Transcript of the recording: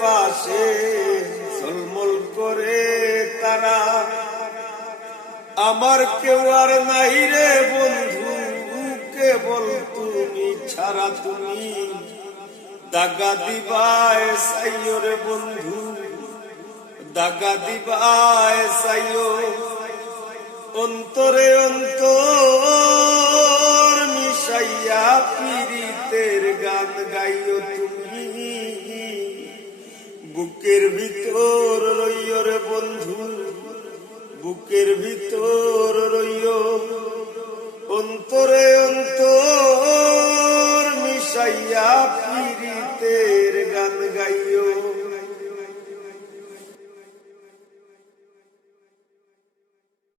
পাশে ঝলমল করে তারা। আমার কেউ আর নাই রে বন্ধু, কেবল তুমি ছাড়া। তুমি দাগা দিবায় সাইও রে বন্ধু, দাগা দিবায় সাইও। অন্তরে অন্তর মিশাইয়া পীড়িতের গান গাইও তুমি। বুকের ভিতর রইও রে বন্ধু, বুকের ভিতর রইও। অন্তরে অন্তর মিশাইয়া